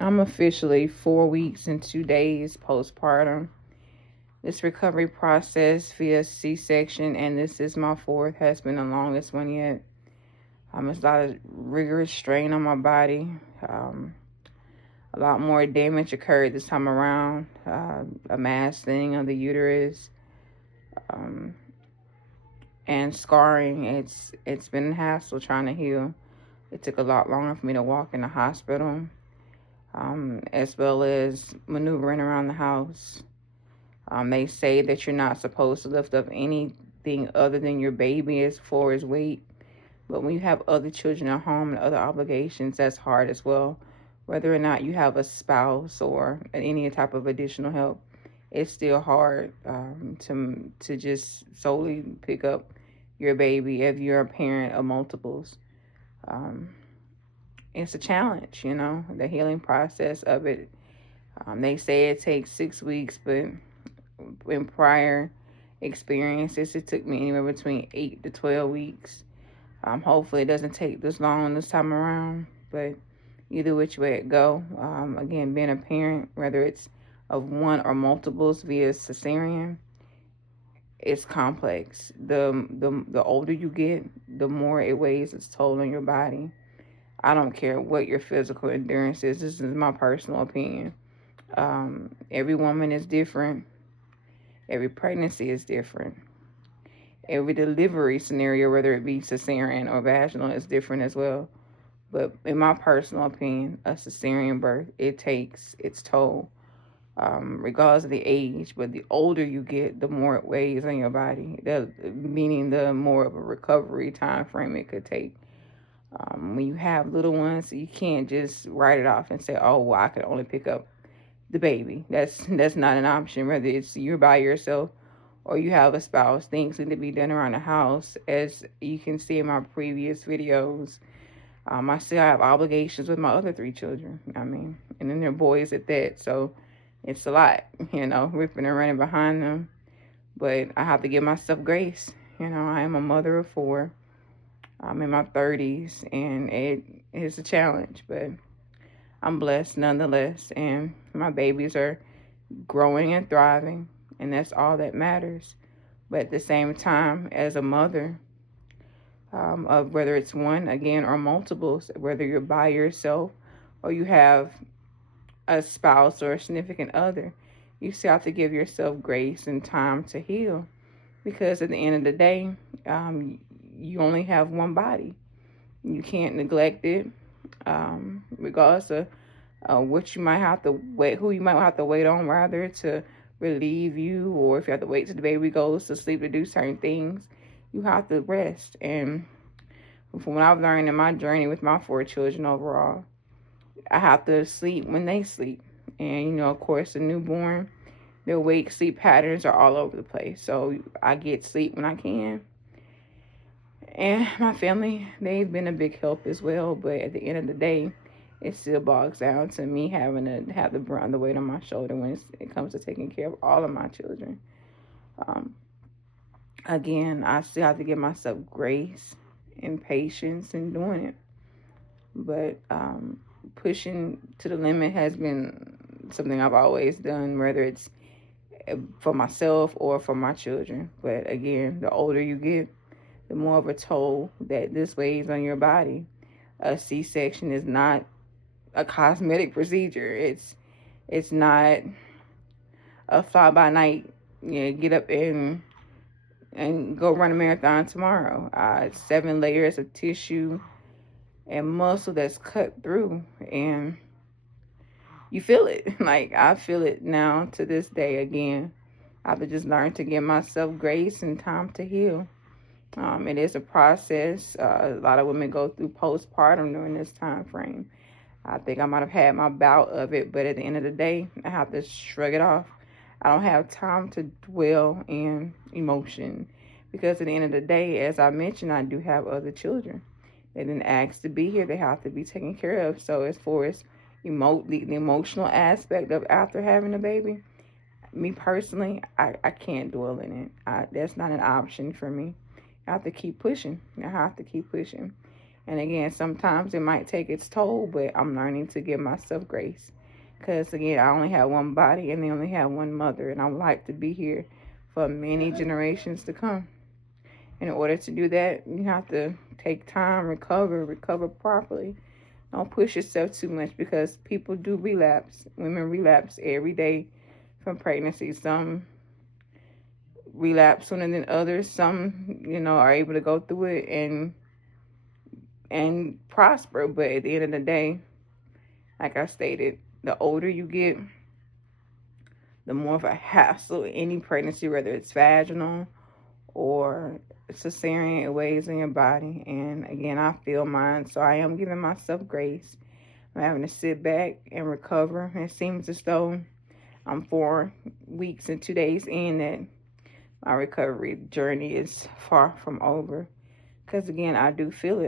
I'm officially 4 weeks and 2 days postpartum. This recovery process via C-section, and this is my fourth, has been the longest one yet. It's a lot of rigorous strain on my body. Um, a lot more damage occurred this time around. A mass thinning of the uterus, um, and scarring. It's been a hassle trying to heal. It took a lot longer for me to walk in the hospital, as well as maneuvering around the house. They say that you're not supposed to lift up anything other than your baby as far as weight. But when you have other children at home and other obligations, that's hard as well. Whether or not you have a spouse or any type of additional help, it's still hard to just solely pick up your baby if you're a parent of multiples. Um, it's a challenge, the healing process of it. They say it takes 6 weeks, but in prior experiences, it took me anywhere between 8 to 12 weeks. Hopefully, it doesn't take this long this time around, but either which way it go, again, being a parent, whether it's of one or multiples via cesarean, it's complex. The older you get, the more it weighs its toll on your body. I don't care what your physical endurance is. This is my personal opinion. Every woman is different. Every pregnancy is different. Every delivery scenario, whether it be cesarean or vaginal, is different as well. But in my personal opinion, a cesarean birth, it takes its toll, regardless of the age. But the older you get, the more it weighs on your body, meaning the more of a recovery time frame it could take. When you have little ones, you can't just write it off and say, oh, well, I can only pick up the baby. That's not an option. Whether it's you're by yourself or you have a spouse, things need to be done around the house. As you can see in my previous videos, I still have obligations with my other 3 children. And then they're boys at that. So it's a lot, ripping and running behind them. But I have to give myself grace. I am a mother of 4. I'm in my 30s, and it is a challenge, but I'm blessed nonetheless. And my babies are growing and thriving, and that's all that matters. But at the same time, as a mother, of whether it's one, again, or multiples, whether you're by yourself or you have a spouse or a significant other, you still have to give yourself grace and time to heal. Because at the end of the day, you only have one body. You can't neglect it, regardless of what you might have to wait, who you might have to wait on, rather, to relieve you, or if you have to wait till the baby goes to sleep to do certain things, you have to rest. And from what I've learned in my journey with my 4 children overall, I have to sleep when they sleep. And, of course, the newborn, their wake sleep patterns are all over the place. So I get sleep when I can. And my family, they've been a big help as well. But at the end of the day, it still bogs down to me having to have the brunt of the weight on my shoulder when it comes to taking care of all of my children. Again, I still have to give myself grace and patience in doing it. But pushing to the limit has been something I've always done, whether it's for myself or for my children. But again, the older you get, the more of a toll that this weighs on your body. A C-section is not a cosmetic procedure. It's not a fly by night. Get up and go run a marathon tomorrow. 7 layers of tissue and muscle that's cut through, and you feel it. Like, I feel it now to this day. Again, I've just learned to give myself grace and time to heal. It is a process. A lot of women go through postpartum during this time frame. I think I might have had my bout of it, but at the end of the day, I have to shrug it off. I don't have time to dwell in emotion, because at the end of the day, as I mentioned, I do have other children. They didn't ask to be here. They have to be taken care of. So as far as the emotional aspect of after having a baby, me personally, I can't dwell in it. That's not an option for me. I have to keep pushing. And again, sometimes it might take its toll, but I'm learning to give myself grace. Because again, I only have one body and they only have one mother. And I would like to be here for many generations to come. In order to do that, you have to take time, recover properly. Don't push yourself too much because people do relapse. Women relapse every day from pregnancy. Some relapse sooner than others. Some, are able to go through it and prosper. But at the end of the day, like I stated, the older you get, the more of a hassle any pregnancy, whether it's vaginal or cesarean, it weighs in your body. And again, I feel mine, so I am giving myself grace. I'm having to sit back and recover. It seems as though I'm 4 weeks and 2 days in that my recovery journey is far from over. Because again, I do feel it.